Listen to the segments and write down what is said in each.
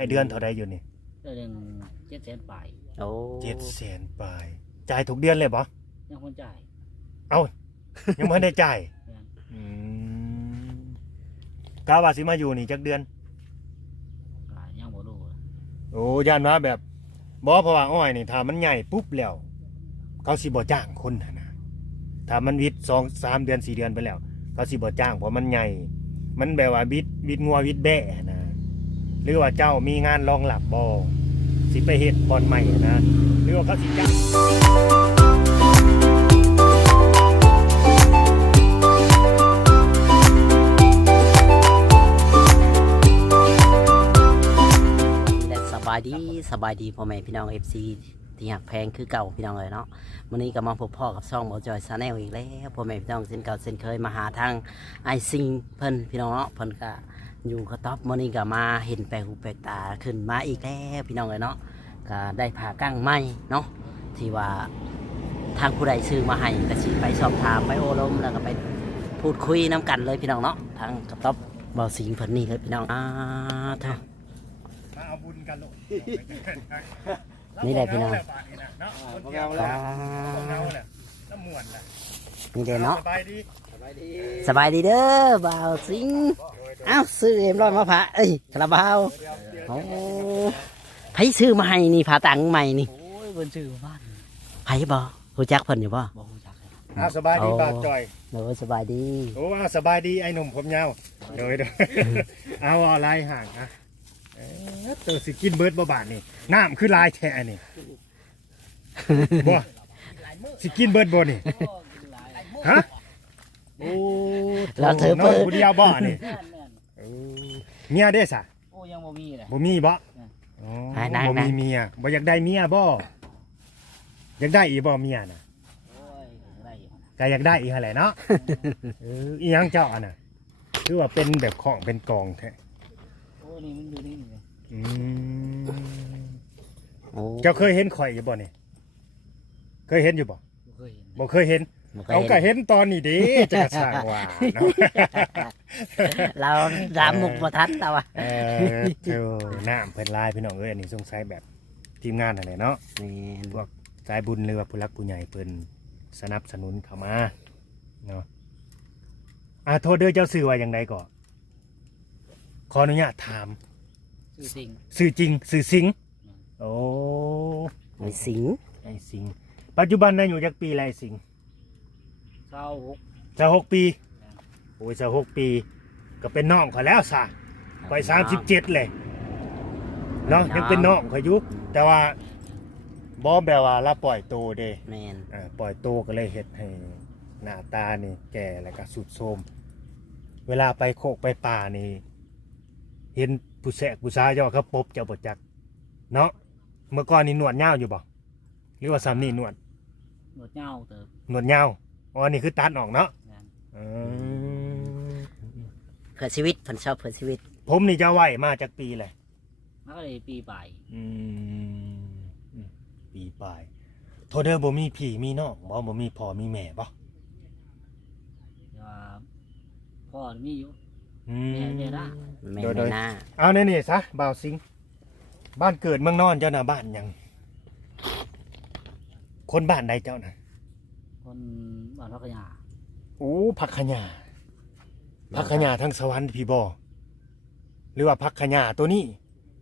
ให้เดือนเท่าใดอยู่นี่เดือน700,000ปลายโอ้700,000 ปลายจ่ายทุกเดือนเลยบ่ยังคนจ่ายเอ้ายังบ่ได้จ่ายอืมกะว่าสิมาอยู่นี่จักเดือนก็ยังบ่รู้โอ้ย่านว่าแบบบ่เพราะว่าอ้อยนี่ถ้ามันใหญ่ปุ๊บแล้วเขาสิบ่จ้างคนนะถ้ามันวิทย์2-3 เดือน4 เดือนไปแล้วเขาสิบ่จ้างเพราะมันใหญ่มันแบบว่าวิทย์งัววิทย์แบะนะหรือว่าเจ้ามีงานรองรับบ่สิไปเฮ็ดบ่อนใหม่นะหรือว่าเขาสิจ้างสบายดีพ่อแม่พี่น้อง FC ที่หักแพงคือเก่าพี่น้องเลยเนาะวันนี้ก็มาพบพ่อกับช่องหมอจอยชาแนลอีกแล้วพ่อแม่พี่น้องเส้นเก่าเส้นเคยมาหาทางไอซิงเพิ่นพี่น้องเนาะเพิ่นก็อยู่กระต๊อบวันนี้ก็มาเห็นแปลกหูแปลกตาขึ้นมาอีกแล้วพี่น้องเลยเนาะก็ได้ผ่ากั้งไม้เนาะที่ว่าทางผู้ใดซื้อมาให้ก็สิไปสอบถามไปโอ้ลมแล้วก็ไปพูดคุยน้ำกันเลยพี่น้องเนาะทางกระต๊อบบ่อสิงเพิ่นนี่เลยพี่น้องท่ามาเอาบุญกันโลดนี่แหละพี่น้องนี่เด้เนาะสบายดีเด้อบ่าวสิงเอ้าซื้อเอ็มร้อยมาผ่าคาราบาวโอ้ไผซื้อมาให้นี่ผ่าตังใหม่นี่โอ้ยเพิ่นซื้อบ้านไผบ่รู้จักเพิ่นอยู่บ่รู้จักสบายดีบ่าวจอยโอ้สบายดีโอ้สบายดีไอ้หนุ่มผมยาวโดยเอาอะไรห่างนะตัวสิกินเบิร์ดบ่บาทนี่น้ำคือลายแท้นี่บ่สิกินเบิร์ดบ่นี่ฮะโอ้เราเธอเปิดผู้เดียวบ่นี่เมียได้ซะโอ้ยังบ่มีเลยบ่มีบ่บ่มีเมียบ่อยากได้เมียบ่อยากได้อีบ่เมียน่ะโอ้ยได้อยู่ก็อยากได้อีหั่นแหละเนาะอีหยังเจ้าอ่ะน่ะคือว่าเป็นแบบของเป็นกองแท้โอ้นี่มันอยู่นี่เลยเจ้าเคยเห็นข่อยอยู่บ่นี่เคยเห็นอยู่บ่บ่เคยเห็นเขาก็เห็นตอนนี้ดิจะกระช่างว่าเราดามมุกประทัดแต่ว่าน้ำเพิ่นลายพี่น้องอันนี้สงสัยแบบทีมงานอะไรเนาะนี่พวกสายบุญหรือว่าผู้รักผู้ใหญ่เพิ่นสนับสนุนเข้ามาเนาะโทษเด้อเจ้าสื่อว่าอย่างไรก่อนขออนุญาตถามสื่อจริงสื่อสิงโอ้ไอสิงปัจจุบันนายอยู่จักปีไรสิง26 ปีโอ้ย26 ปีก็เป็นน้องเขาแล้วซะไป37เลยเนาะยังเป็นน้องเขาอยู่แต่ว่าบ่แบบว่าละปล่อยโตเด้แม่นปล่อยโตก็เลยเฮ็ดให้หน้าตานี่แก่แล้วก็สุดโทรมเวลาไปโคกไปป่านี่เห็นผู้แสกผู้สาวเจ้าเขาปบเจ้าบ่จักเนาะเมื่อก่อนนี่หนวดยาวอยู่บ่หรือว่าซ้ำนี่หนวดยาวเติบหนวดยาวอ๋อนี่คือตัดออกเนาะเพื่อชีวิตเพิ่นชอบเพื่อชีวิตผมนี่จะไหวมาจากปีเลยมันก็เลยปีปลายปีปลายโทษเด้อบ่มีพี่มีน้องบ่มีพ่อมีแม่บ่พ่อมีอยู่แม่นะเอานี่ซะบ่าวสิงบ้านเกิดเมืองนอนเจ้าน่ะบ้านหยังคนบ้านใดเจ้าน่ะคนบ้านพักขยาโอ้พักขยาทั้งสวรรค์พี่บ่หรือว่าพักขยาตัวนี้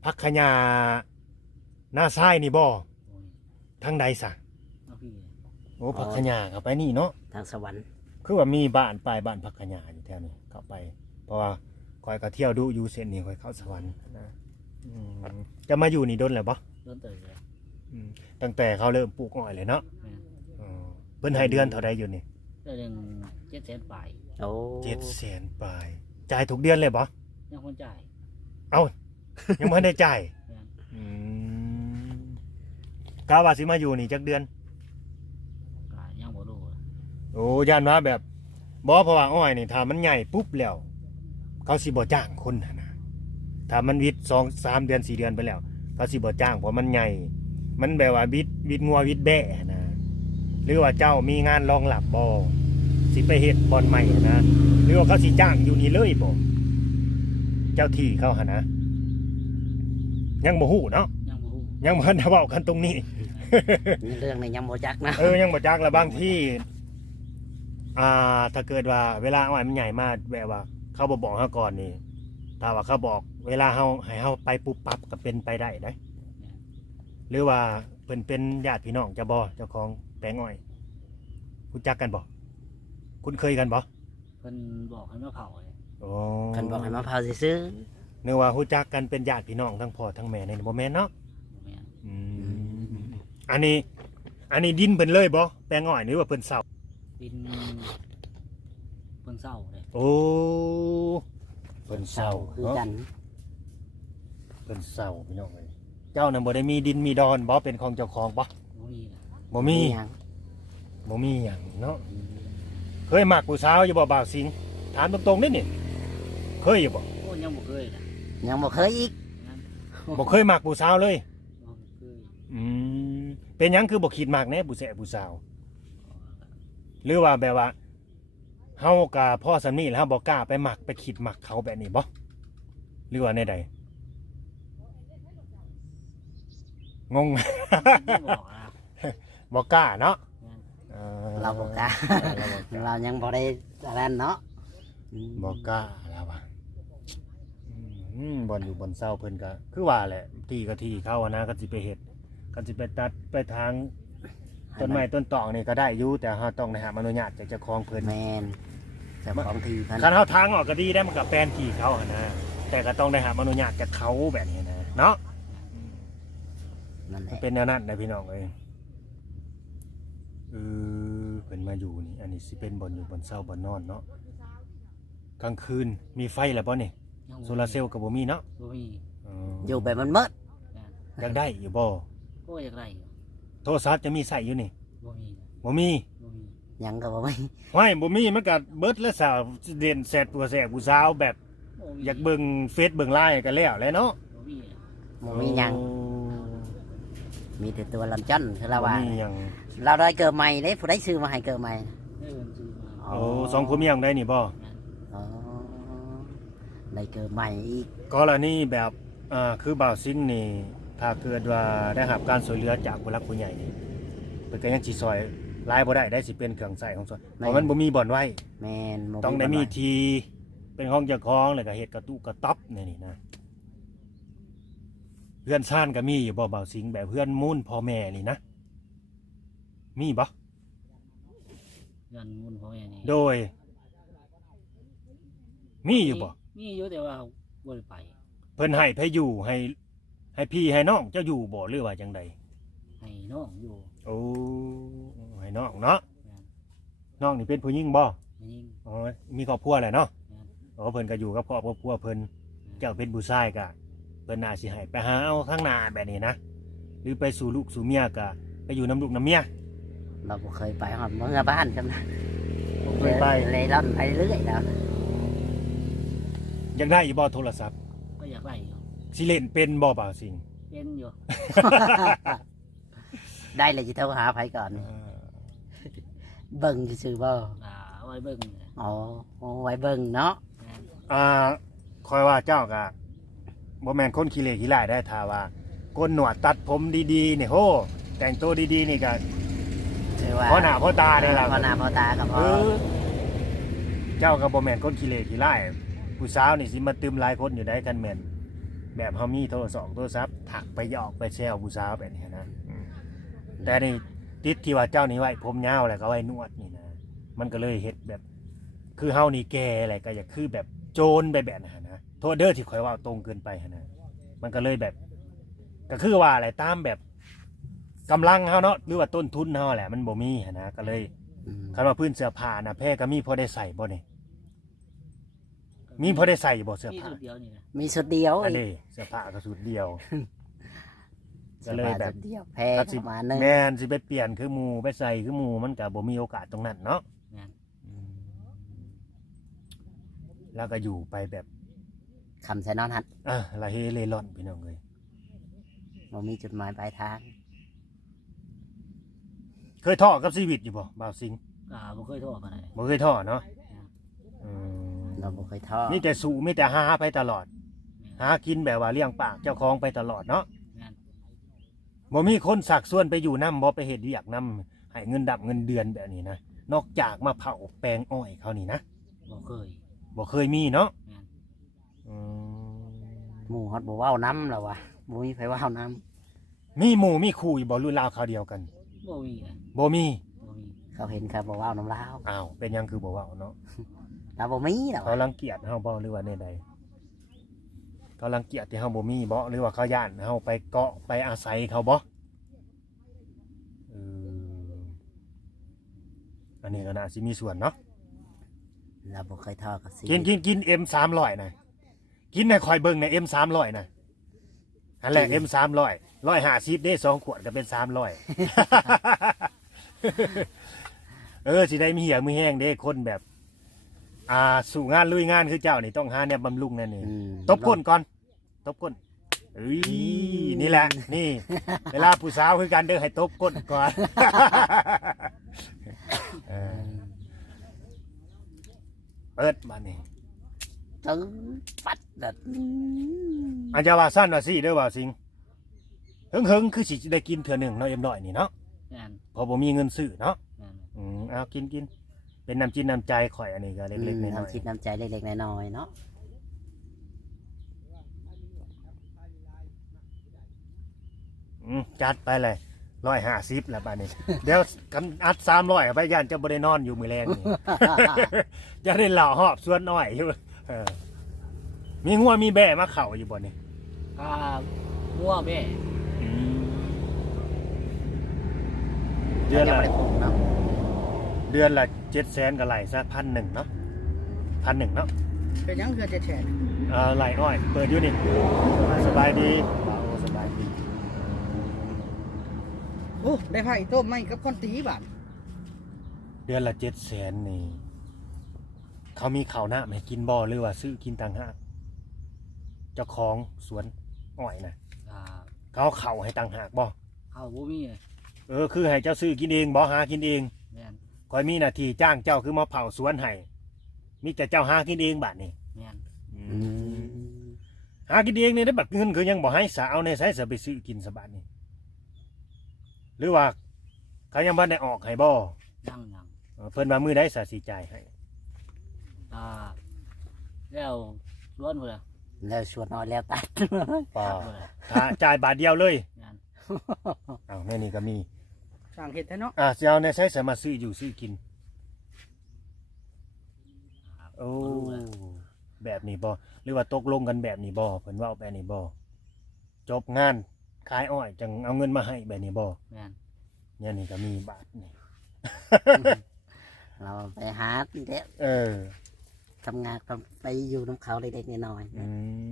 พักขยาหน้าซ้ายนี่บ่ทั้งใดซะโอ้พักขยาเข้าไปนี่เนาะทางสวรรค์คือว่ามีบ้านปลายบ้านพักขยาอยู่แถวนี้เข้าไปเพราะว่าคอยก็เที่ยวดูอยู่เส้นนี้คอยเข้าสวรรค์นะจะมาอยู่นี่โดนแล้วบ่โดนเตยเลยตั้งแต่เขาเริ่มปลูกอ้อยเลยเนาะเพิ่นให้เดือนเท่าใดอยู่นี่เดือน700,000ปลายโอ้700,000 ปลายจ่ายทุกเดือนเลยบ่ยังคนจ่ายเอ้ายังไม่ได้จ่ายกะว่าสิมาอยู่นี่จักเดือนยังบ่รู้โอ้ย่านว่าแบบบ่เพราะว่าอ้อยนี่ถ้ามันใหญ่ปุ๊บแล้วเขาสิบ่จ้างคนนะถ้ามันวิทย์2-3 เดือน4 เดือนไปแล้วเขาสิบ่จ้างเพราะมันใหญ่มันแบบว่าวิทย์งัววิทย์แบะนะหรือว่าเจ้ามีงานรองรับบ่สิไปเฮ็ดบ่อนใหม่นะหรือว่าเขาสิจ้างอยู่นี่เลยบ่เจ้าที่เขาหั่นนะ ยังบ่ฮู้เนาะ ยังบ่ฮู้ ยังบ่ทันได้เว้ากันตรงนี้ มีเรื่องในยังโมจักนะ ยังบ่จักแล้วบางที่ถ้าเกิดว่าเวลาอ้อยมันใหญ่มากแบบว่า เขาบ่บอกเฮาก่อนนี่ถ้าว่าเขาบอกเวลาเฮาให้เฮาไปปุ๊บปั๊บก็เป็นไปได้นะหรือว่าเพิ่นเป็นญาติพี่น้องจะบ่เจ้าของแปลงอ้อยรู้จักกันบ่คุ้นเคยกันบ่ เพิ่นบอกให้มาเผาเลย โอ้ คันบอกให้มาเผาซื้อ นึกว่ารู้จักกันเป็นญาติพี่น้องทั้งพ่อทั้งแม่นี่บ่แม่นเนาะ บ่แม่น อืมอันนี้ดินเพิ่นเลยบ่แปลงอ้อยหรือว่าเพิ่นเซา ดินเพิ่นเศร้าเลย โอ้เพิ่น ๆ เซา คือ เนาะ กัน เพิ่นเซาพี่น้องเอ้ยเจ้าน่ะบ่ได้มีดินมีดอนบ่เป็นของเจ้าของบ่ บ่มีนะ บ่มี หยัง บ่มีหยังเนาะเคยมักผู้สาวอยู่บ่บ่าวสิงถามตรงๆนี่นี่เคยอยู่บ่ โอ้ยังบ่เคยนะ ยังบ่เคยอีก ยัง บ่เคยมักผู้สาวเลย บ่เคย อืมเป็นหยังคือบ่คิดมักแหน่ผู้แสผู้สาว หรือว่าแบบว่าเฮากับพ่อสำนีแล้วเฮาบ่กล้าไปมักไปคิดมักเขาแบบนี้บ่หรือว่าในใดงง ยังบอกนะ บ่กล้าเนาะ ยัง เราบ่กล้า เราบ่กล้า เรายังบ่ได้อะไรเนาะอืม บ่กล้าแล้วว่ะบ่อนอยู่บ่อนเศร้าเพิ่นก็คือว่าแหละที่ก็ที่เขาอะนะก็สิไปเฮ็ดก็สิไปตัดไปทางต้นไม้ต้นตอกนี่ก็ได้อยู่แต่เฮาต้องได้รับอนุญาตจากเจ้าของเพิ่น แมนเจ้าของทีเพัน คันเฮาทางออกก็ดีได้มันก็แปลนที่เขาอะนะแต่ก็ต้องได้รับอนุญาตจากเขาแบบนี้นะเนาะ นั่นแห มัน ละ เป็นแนวนั้นนะพี่น้องเอ้ยเพิ่นมาอยู่นี่อันนี้สิเป็นบ่อนอยู่บ่อนเศร้าบ่อนนอนเนาะกลางคืนมีไฟแล้วบ่นี่ ยังบ่ โซลาร์เซลล์ก็บ่มีเนาะ บ่มี อยู่แบบมันมืด ยัง อยากได้อยู่บ่ โอ้อยากได้อยู่ โทรศัพท์จะมีใส่อยู่นี่ บ่มีนะ บ่มี บ่มี ยังก็บ่มี ห้อยบ่มีมันก็เบิดแล้วสาวเด่นแซดปัวแสบผู้สาวแบบ บ่มี อยากเบิ่งเฟซเบิ่งไลน์ก็แล้วแหละเนาะ บ่มีนะ บ่มีหยังมีแต่ตัวลำจันคือเรา บ่ ว่า มีหยัง เราได้เกิดใหม่ได้ผู้ได้ซื้อมาให้เกิดใหม่ ได้เงินซื้อมา โอ้สองผัวเมียได้นี่บ่ ยัง อ๋อได้เกิดใหม่อีก กรณีแบบคือบ่าวซิงนี่ถ้าเกิดว่าได้รับการช่วยเหลือจากผู้หลักผู้ใหญ่นี่เพิ่นก็ยังสิซอยหลายบ่ได้ได้สิเป็นเครื่องใช้ของส่วนเพราะมันบ่มีบ่อนไว้ แมนบ่ ต้องได้มี บ่อน ทีเป็นของเจ้าของแล้วก็เฮ็ดกระตุกกระต๊อบนี่นะเพื่อนซ่านก็มีอยู่บ่บ่าวสิงแบบเพื่อนมูลพ่อแม่นี่นะมีบ่ เงินมุนพ่อแม่นี่ โดย มีอยู่บ่ มีอยู่แต่ว่าบ่ได้ไป เพิ่นให้ไปอยู่ให้พี่ให้น้องเจ้าอยู่บ่หรือว่าจังใด ให้น้องอยู่ โอ้ให้น้องเนาะน้องนี่เป็นผู้หญิงบ่ ไม่ยิ่ง อ๋อมีครอบครัวแหละเนาะ แม่น อ๋อเพิ่นก็อยู่กับครอบครัวเพิ่นเจ้าเป็นผู้ชายก็เพิ่นน่าสิให้ไปหาเอาข้างหน้าแบบนี้นะหรือไปสู่ลูกสู่เมียก็ไปอยู่น้ำลูกน้ำเมีย เราบ่เคยไปหอดเมืองบ้านกันนะ บ่เคยไป เลยร่อนไปเรื่อยแล้ว อยากได้อยู่บ่โทรศัพท์ ก็อยากได้อยู่ สิเล่นเป็นบ่บ่าวสิง เป็นอยู่ ได้เลยจะโทรหาไผก่อนเบิ่งซื่อๆบ่ เอาไว้เบิ่งนี่แหละ อ๋อไว้เบิ่งเนาะ แม่น คอยว่าเจ้าก็บ่แม่นคนขี้เหร่ขี้หลายได้ถ้าว่าโกนหนวดตัดผมดีๆนี่โหแต่งตัวดีๆนี่ก็ คือว่า พอหน้าพอตาได้ล่ะ พอหน้าพอตากับพ เอ อ อเจ้าก็บ่แม่นคนขี้เหร่ขี้หลายผู้สาวนี่สิมาตึมหลายคนอยู่ได้กันแม่นแบบเฮามีโทรศัพท์ถักไปหยอกไปแซวผู้สาวแบบนี้นะแต่นี่ติดที่ว่าเจ้านี่ไว้ผมยาวแล้วก็ไว้นวดนี่นะมันก็เลยเฮ็ดแบบ คือเฮานี่แก่อะไรก็อยากคือแบบโจรไปแบบนั้นนะโทษเด้อที่ข่อยว่าตรงเกินไปหั่นนะมันก็เลยแบบ ก็คือว่าอะไรตามแบบกำลังเฮาเนาะหรือว่าต้นทุนเฮาแหละมันบ่มีหั่นนะก็เลย อืม คันว่าพื้นเสื้อผ้านะแพ้ก็มีพอได้ใส่บ่นี่มีพอได้ใส่บ่เสื้อ มี ผ้า สุดเดียวนี่นะ มีสุดเดียว อันนี้เสื้อผ้าก็สุดเดียว ก็เลยแบบ สุดเดียวแพง ก็สิ ประมาณนึง แม่นสิไปเปลี่ยนคือหมู่ไปใส่คือหมู่มันก็บ่มีโอกาสตรงนั้นเนาะ แม่น แล้วก็อยู่ไปแบบ คำใส่นอนหัด ละเฮเล่ร่อนพี่น้องเอ้ย บ่มีจุดหมายปลายทาง เคยท้อกับชีวิตอยู่บ่บ่าวสิง บ่เคยโทษกันเลย บ่เคยท้อเนาะอืม เราบ่เคยท้อ มีแต่สู้มีแต่หาไปตลอด แม่น หากินแบบว่าเลี้ยงปากเจ้าของไปตลอดเนาะ แม่น บ่มีคนสักส่วนไปอยู่นํบ่ไปเฮ็ดเวียกนํให้เงินดับเงินเดือนแบบนี้นะนอกจากมาเผาแปลงอ้อยเขานี่นะ บ่เคย บ่เคยมีเนาะ แม่น อืม หมู่ฮอดบ่เว้าน้ำแล้ววะบ่มีไผเว้าน้ มีหมู่มีคู่อยู่บ่รุ่นราวคราวเดียวกัน บ่มีนะ บ่มี บ่มี ำเขาเห็นครับบ่เว้าน้ำลาว อ้าวเป็นหยังคือบ่เว้าเนาะ เราบ่มีแล้ว เขารังเกียจเฮาบ่หรือว่าแนวใดเขารังเกียจที่เฮาบ่มีบ่หรือว่าเขาย่านเฮาไปเกาะไปอาศัยเขาบ่อันนี้ก็น่าสิมีส่วนเนาะ เราบ่เคยทอกับสี กิน M300 นะกินให้คอยเบิ่งใน M300 นะอันแรก M300 150เด้2ขวดก็เป็น300 สิได้มีเหี่ยมือแห้งเด้คนแบบ สู่งานลุยงานคือเจ้านี่ต้องหาแนวบำรุงนั่นนี่ ตบก้นก่อนตบก้นเอ้ยนี่แหละ นี่ เวลาผู้สาวคือกันเด้อให้ตบก้นก่อน เออเปิดมานี่ ตึงฟัดแบบ อาจจะว่าสั้นว่าสิเด้อว่าสิงเฮิงคือสิได้กินเทื่อหนึงเนาะเอ็มร้อยนี่เนาะ แม่น พอบ่มีเงินซื้อเนาะ แม่น เอากินเป็นน้ำจิ้มน้ำใจข่อยอันนี้ก็เล็กๆน้อย น้ำคิดน้ำใจเล็กๆน้อยๆเนาะ ๆจัดไปเลย150แล้วบัดนี้ เดี๋ยวกันอัด300ไปย่านจะบ่ได้นอนอยู่มื้อแรงนี่ จะได้เหล่าหอบส่วนน้อยอยู่เออมีงัวมีแบะมาเข้าอยู่บ่นี่ ถ้างัวแบ่ เดือน ยัง ละ บ่ได้ปลูกเนาะ เดือนละ700,000ก็ไหลซะ1,100เนาะ1,100เนาะ เป็นหยังคือจะแฉะ ไหลอ้อยเปิดอยู่นี่สบายดีสบายดี โอ้ได้ไผ่ต้มไม่กับก้อนตีบาท เดือนละ700,000นี่เขามีข้าวหน้าให้กินบ่หรือว่าซื้อกินต่างหากเจ้าของสวนอ้อยนะ ถ้า เขาเอาข้าวให้ต่างหากบ่ เข้าบ่มีเลย คือให้เจ้าซื้อกินเองบ่หากินเอง แม่น คอยมีหน้าที่จ้างเจ้าคือมาเผาสวนให้มีแต่เจ้าหากินเองบัดนี้ แม่น หากินเองเนี่ยได้บัดเงินคือยังบ่ให้สาเอาในไสสไปซื้อกินสบัดนี้หรือว่าเขายังบ่ได้ออกให้บ่ ยัง เพิ่นว่ามื้อใดสาสิจ่ายให้ ถ้าแล้วสวนพุ่นล่ะ แล้วชวนน้อยแล้วตัด ป่า พุ่นล่ะ ถ้าจ่ายบาทเดียวเลย แม่น อ้าวในนี่ก็มี สั่งเห็ดแท้เนาะ สิเอาในไสสมาซื้ออยู่ซื้อกินโอ้แบบนี้บ่หรือว่าตกลงกันแบบนี้บ่เพิ่นเว้าแบบนี้บ่จบงานขายอ้อยจังเอาเงินมาให้แบบนี้บ่ แม่น เนี่ยนี่ก็มีบาทนี่ เราไปหาเด็ก เออ ทำงานไปอยู่น้ำเขาเล็กๆน้อย อื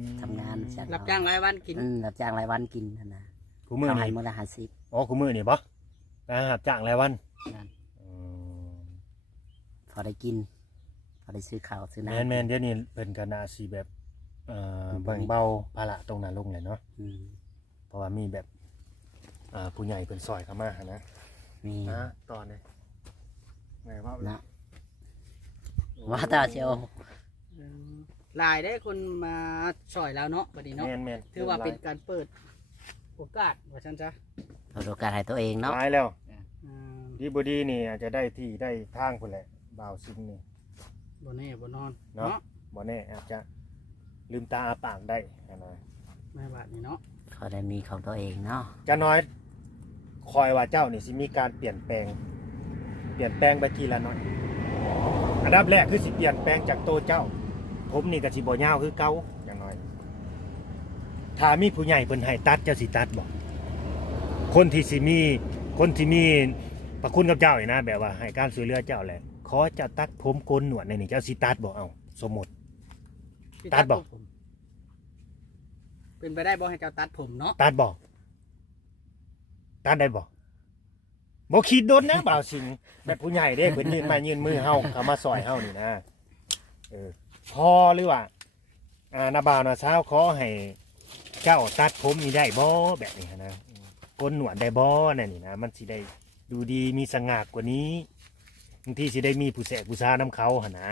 ม ๆทำงานฉัน รับจ้างรายวันกิน รับจ้างรายวันกินนั่นนะ กูมื้อ เขาให้ นี่ มื้อละ50 อ๋อกูมื้อนี่บ่ไปหาจ้างรายวัน แม่น อืม พอได้กิน พอได้ซื้อข้าวซื้อน้ำ แม่นๆเดี๋ยวนี้เพิ่นก็น่าสิแบบแบ่งเบาภาระตรงนั้นลงเลยเนาะ อืม เพราะว่ามีแบบผู้ใหญ่เพิ่นซอยเข้ามาหั้นนะ มี ตอนนี้ไงว่า นะว่าตาเชียว หลายได้คนมาช่วยแล้วเนาะบัดนี้เนาะ แม่นๆ ถือว่าเป็นการเปิดโอกาสว่าฉันจ้ะ เปิดโอกาสให้ตัวเองเนาะ ตายแล้ว อืม ดีบ่ดีนี่อาจจะได้ที่ได้ทางพุ่นแหละบ่าวซิงนี่ บ่แน่บ่นอน เนาะ เนาะ บ่แน่อาจจะลืมตาอาปากได้นะ แม่บาทนี่เนาะ เขาได้มีของตัวเองเนาะ จะน้อยคอยว่าเจ้านี่สิมีการเปลี่ยนแปลงไปทีละหน่อยอันดับแรกคือสิเปลี่ยนแปลงจากตัวเจ้า ผมนี่ก็สิบ่ยาวคือเก่าอย่างน้อยถ้ามีผู้ใหญ่เพิ่นให้ตัดเจ้าสิตัดบ่คนที่มีพระคุณกับเจ้านี่นะแบบว่าให้การช่วยเหลือเจ้าแหละขอเจะตัดผมโกนหนวดในนี่เจ้าสิตัดบ่เอาสมมุติ พี่ ตัดบ่ ผมเป็นไปได้บ่ให้เจ้าตัดผมเนาะ ตัดบ่ตัดได้บ่บ่คิดโดนนะบ่าวสิงแบบผู้ใหญ่เด้เพิ่นยืนไม้ยืนมือเฮาเข้ามาซอยเฮานี่นะพอหรือว่านาบ่าวนาสาวขอให้เจ้าตัดผมนี่ได้บ่แบบนี้นะโกนหนวดได้บ่นั่นนี่นะมันสิได้ดูดีมีสง่ากว่านี้บางทีสิได้มีผู้แสกผู้ซาน้ำเขาหั่นนะ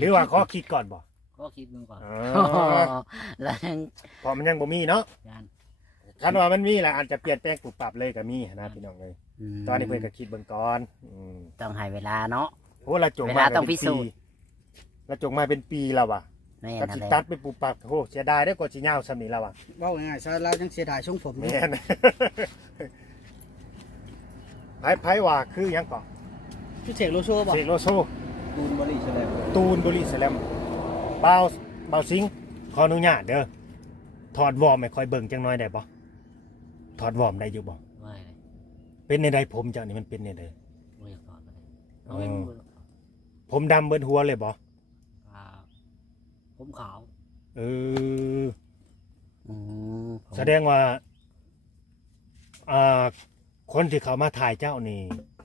หรือว่าขอคิดก่อนบ่ ก็คิดมึงก่อน อ๋อ แล้วยัง เพราะมันยังบ่มีเนาะ ยาน คันว่ามันมีแหละอาจจะเปลี่ยนแปลงปรับปรับเลยก็มีนะพี่น้องเลย ม ตอนนี้เพิ่นก็คิดเบิ่งก่อนต้องให้เวลาเนาะ โอ้เราจง เว มา ลา ก็ ต้อง เป็น พิสูจน์ เราจงมาเป็นปีแล้วว่ะ แม่ ก็ นั่ สิ นแหละ ตัดไปปรับปรับโอ้เสียดายได้อกว่าสิยาวซ้ำนี้แล้วว่ะ เว้าง่ายๆซะเรายังเสียดายช่วงผม แม่น ไผว่าคือหยังก่อน พี่เสกโลโซบ่ เสกโลโซ ตูนบริสแลม ตูนบริสแลมเบาสิงขออนุญาตเด้อถอดวอร์มให้ค่อยเบิ่งจังน้อยได้บ่ถอดวอร์มได้อยู่บ่ ไม่เลย เป็นในใดผมเจ้านี่มันเป็นในใด ไม่อยากถอดเลยเอาเป็น ผมดำเบิดหัวเลยบ่ ผมขาว เออ อืม แสดงว่าคนที่เขามาถ่ายเจ้านี่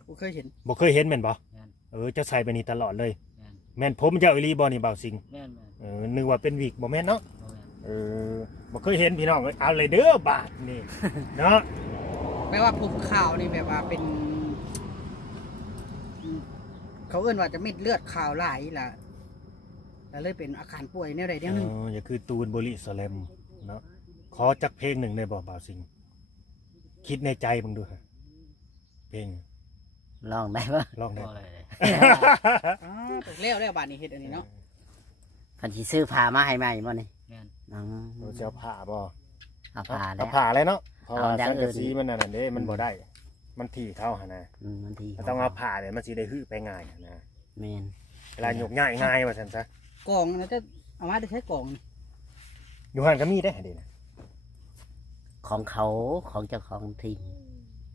กูเคยเห็น บ่เคยเห็นแม่นบ่ แม่น เจ้าใส่ไปนี่ตลอดเลย แม่น แม่นผมเจ้าอีหลีบ่นี่เบาสิง แม่นแม่น นึกว่าเป็นวิกบ่แม่นเนาะ บ่แม่น บ่เคยเห็นพี่น้องเอ้ยเอาเลยเด้อบาทนี่ เนาะ แปลว่าผมขาวนี่แบบว่าเป็นเขาเอิ้นว่าจะเม็ดเลือดขาวหลายล่ะแล้วเลยเป็นอาการป่วยแนวใดแนวหนึง อย่าคือตูนบริสแลมเนาะขอจักเพลงหนึ่งได้บ่เบาสิงคิดในใจมึงดูฮะเพลง ลองได้ปะ ลองได้ บ่อะไรเลย อ๋อแล้วบาดนี้เฮ็ดอันนี้เนาะ พันธีซื้อผ้ามาให้ใหม่บ่นี่ แม่น อืม เราจะเอาผ่าบ่ เอาผ้าแล้ เอา ว ผ่าเลยเนาะเพราะว่า เอาอย่าง สัง อื่ กะ น สีมันนั่นเด้มันบ่ได้ มันถี่เท่าหั่นนะ บางที ต้องเอาผ่าเนี่ยมันสิได้ฮื้อไปง่ายหั่นนะ แม่น เวลาหยกง่ายง่ายว่าซั่นซะ กล่องนะจะเอามาได้ใช้กล่องนี่ อยู่หั่นก็มีได้เด้นะ ของเขาของเจ้าของทีม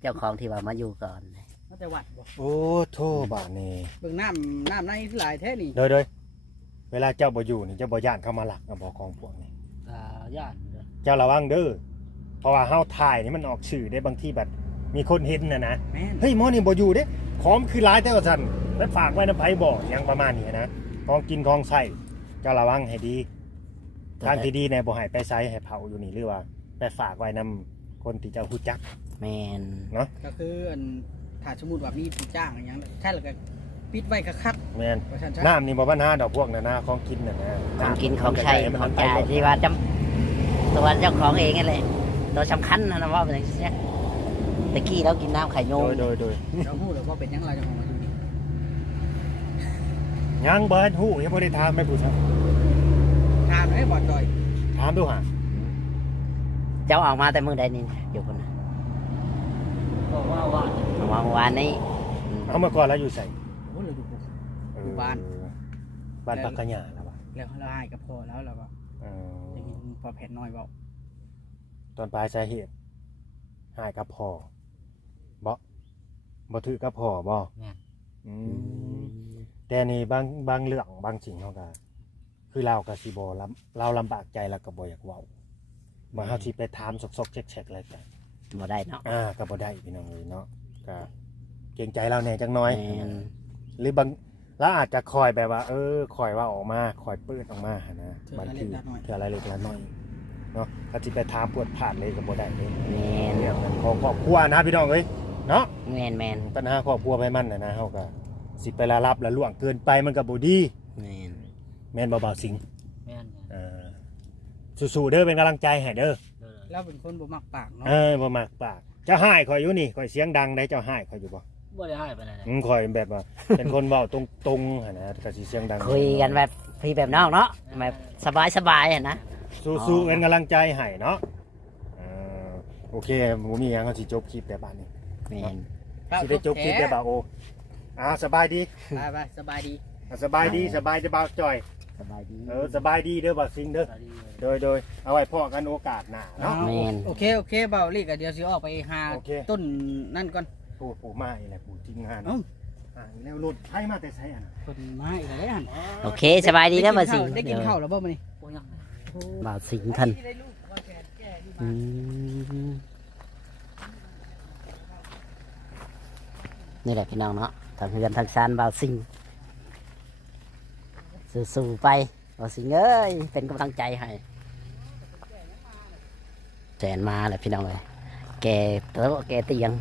เจ้าของที่ว่ามาอยู่ก่อน มันจะหวัดบ่ โอ้โทบาดนี่ เบิ่งน้ำในหลายแท้นี่ โดยเวลาเจ้าบ่อยู่นี่เจ้าบ่ย่านเข้ามาลักเอาบ่ของพวกนี้ ย่านเลย เจ้าระวังเด้อเพราะว่าเฮาถ่ายนี่มันออกชื่อได้บางทีแบบมีคนเห็นน่ะนะ แม่น เฮ้ยหมอนี่บ่อยู่เด้ของคือหลายแต่ว่าซั่นแล้วฝากไว้นำไผบ่อยังประมาณนี้นะของกินของใช้เจ้าระวังให้ดีทางที่ดีแน่บ่ให้ไปไสให้เผาอยู่นี่หรือว่าไปฝากไว้นำคนที่เจ้าฮู้จัก แม่น ก็คืออันถ้าสมมุติว่ามีผู้จ้างอหย่างแค่แล้วก็ปิดไว้คัก แม่น ๆว่าซั่นซะ น้ำนี่บ่ปัญหาดอกพวกนั้นนะของกินน่ะนะ ของกินของใช้ของจ่ายที่ว่าจำตัวเจ้าของเองนั่นแหละตัวสำคัญนะว่าเป็นอย่างนี้ตะกี้เรากินน้ำไข่โยง โดย เราฮู้แล้วว่าเป็นหยังเราจะของมาอยู่นี่ ยังบ่ทันฮู้ยังบ่ได้ถามแม่ผู้ชาย ถามให้บ่จอย ถามดูหา เจ้าออกมาแต่มือใดนี่อยู่คนน่ะ ก็ว่าว่า ออกมาเมื่อวานนี้ เอามาก่อนแล้วอยู่ไส โอ้เราอยู่ อยู่บ้าน บ้านปักกะหญ้าแล้วว่ะ แล้วเราให้กับพ่อแล้วเราก็ เอ ได้ยิน อ พอแผ่นน้อยเว้า ตอนปลายสาเหตุหายกับพ่อบ่ถือกับพ่อบ่ แม่น อืมแต่นี่บางเรื่องบางสิ่งเฮาก็คือเราก็สิบ่เราลำบากใจแล้วก็บ่อยากเว้าบ่เฮาสิไปถามซอกๆแฉกๆอะไรกัน บ่ได้เนาะ ก็บ่ได้พี่น้องเอ้ยเนาะก็เกรงใจเราแหน่จักหน่อย แม่น หรือบางเราอาจจะคอยแบบว่า คอยว่าออกมาคอยเปิดออกมาหั่นนะบางทีเทื่ออะไรเล็กละน้อยเนาะถ้าสิไปถามปวดผ่านเลยก็บ่ได้เลย แม่น เรื่องนั้นของครอบครัวนะพี่น้องเอ้ยเนาะ แม่นแม่น ปัญหาครอบครัวไปมันนะเฮาก็สิไปละรับละล่วงเกินไปมันก็บ่ดี แม่น แม่นเบาๆสิง แม่น สู้ๆเด้อเป็นกำลังใจให้เด้อ เด้อ เราเป็นคนบ่มักปากเนาะ บ่มักปากเจ้าห้ายข่อยอยู่นี่ข่อยเสียงดังได้เจ้าห้ายข่อยอยู่บ่ บ่ได้ให้ไปไหนเลย ข่อยแบบว่า เป็นคนเว้าตรงๆหั่นนะก็สิเสียงดัง คุยกันแบบพี่แบบน้องเนาะแบบสบายๆอะนะ สู้ๆเป็นกำลังใจให้เนาะโอเคบ่มีหยังเฮาสิจบคลิปแต่บัดนี้ แม่น สิได้จบคลิปแต่บ่าโอสบายดี ไปสบายดี สบายดีสบายจะบ่าวจ่อย สบายดี สบายดีเด้อบ่าวสิงเด้อ สวัสดีเลย โดยเอาไว้พอกันโอกาสหน้าเนาะ แม่น โอเคเบาลี่ก็เดี๋ยวสิออกไปหา โอเค ต้นนั่นก่อน ปู่มาอีกแหละปู่ทีมงาน เอ้า อีกแล้วรถไทยมาแต่ไสอ่ะนะ ต้นไม้อีกแล้วหั่น โอเคสบายดีนะบ่าวสิง ได้กินข้าวแล้วบ่มื้อนี้ โอ้ยังไง บ่าวสิงท่าน ได้ลูกว่าแขนแก่อยู่ อื บ้าน มนี่แหละพี่น้องเนาะทางเฮือนทางซานบ่าวสิงสู้ๆไปบ่าวสิงเอ้ยเป็นกำลังใจให้แสนมาแหละพี่น้องเลยแกโต๊ะแกเตียง